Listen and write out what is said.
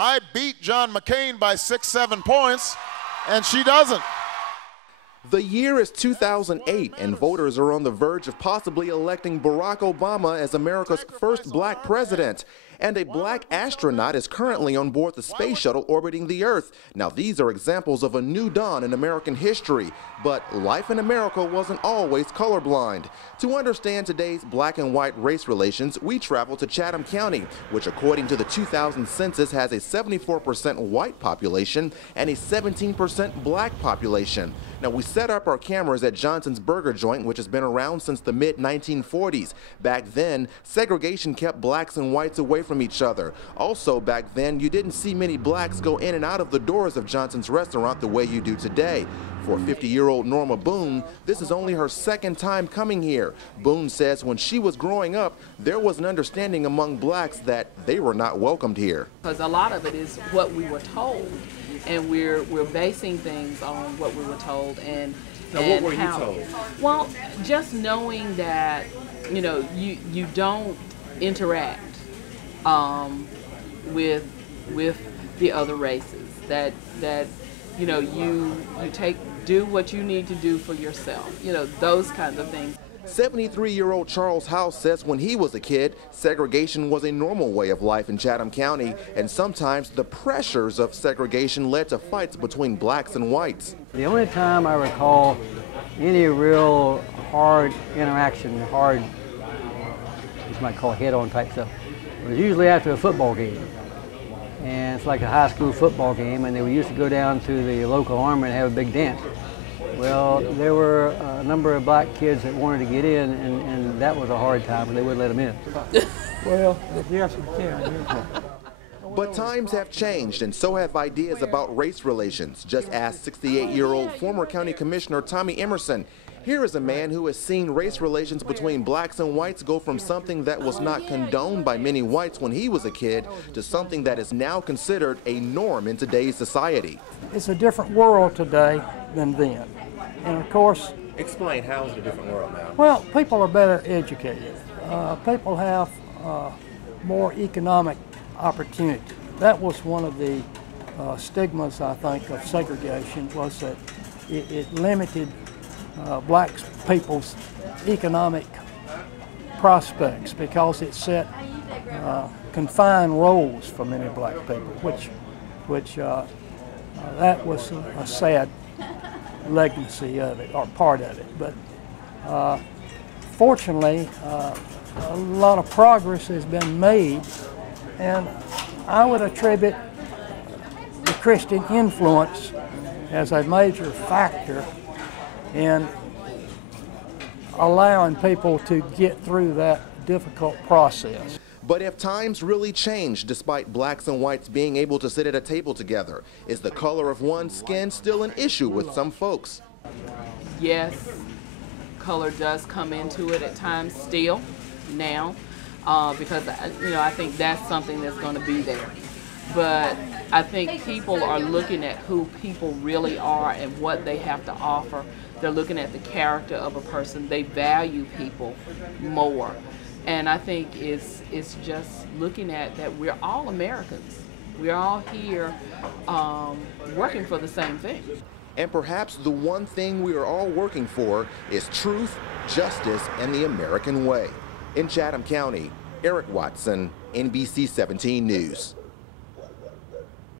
I beat John McCain by 6, 7 points, and she doesn't. The year is 2008, and voters are on the verge of possibly electing Barack Obama as America's first black president. And a black astronaut is currently on board the space shuttle orbiting the Earth. Now, these are examples of a new dawn in American history. But life in America wasn't always colorblind. To understand today's black and white race relations, we travel to Chatham County, which according to the 2000 census has a 74% white population and a 17% black population. Now, we set up our cameras at Johnson's Burger Joint, which has been around since the mid-1940s. Back then, segregation kept blacks and whites away from each other. Also, back then, you didn't see many blacks go in and out of the doors of Johnson's restaurant the way you do today. For 50-year-old Norma Boone, this is only her second time coming here. Boone says when she was growing up, there was an understanding among blacks that they were not welcomed here. Because a lot of it is what we were told, and we're basing things on what we were told. And what were you told? Well, just knowing that, you know, you don't interact with the other races. That you know, you do what you need to do for yourself. You know, those kinds of things. 73-year-old Charles House says when he was a kid, segregation was a normal way of life in Chatham County, and sometimes the pressures of segregation led to fights between blacks and whites. The only time I recall any real hard interaction, hard, you might call head-on type stuff, was usually after a football game. And it's like a high school football game, and they used to go down to the local armory and have a big dance. Well, there were a number of black kids that wanted to get in, and that was a hard time, and they wouldn't let them in. Well, yes, we can. But times have changed, and so have ideas about race relations. Just ask 68-year-old former county commissioner Tommy Emerson. Here is a man who has seen race relations between blacks and whites go from something that was not condoned by many whites when he was a kid to something that is now considered a norm in today's society. It's a different world today than then. And of course... Explain, how is it a different world now? Well, people are better educated. People have more economic opportunity. That was one of the stigmas, I think, of segregation, was that it limited black people's economic prospects because it set confined roles for many black people, which that was a sad legacy of it, or part of it. But fortunately, a lot of progress has been made, and I would attribute the Christian influence as a major factor in allowing people to get through that difficult process. But if times really change, despite blacks and whites being able to sit at a table together, is the color of one's skin still an issue with some folks? Yes, color does come into it at times still now, because you know, I think that's something that's going to be there. But I think people are looking at who people really are and what they have to offer. They're looking at the character of a person. They value people more. And I think it's just looking at that we're all Americans. We're all here working for the same thing. And perhaps the one thing we are all working for is truth, justice, and the American way. In Chatham County, Eric Watson, NBC 17 News.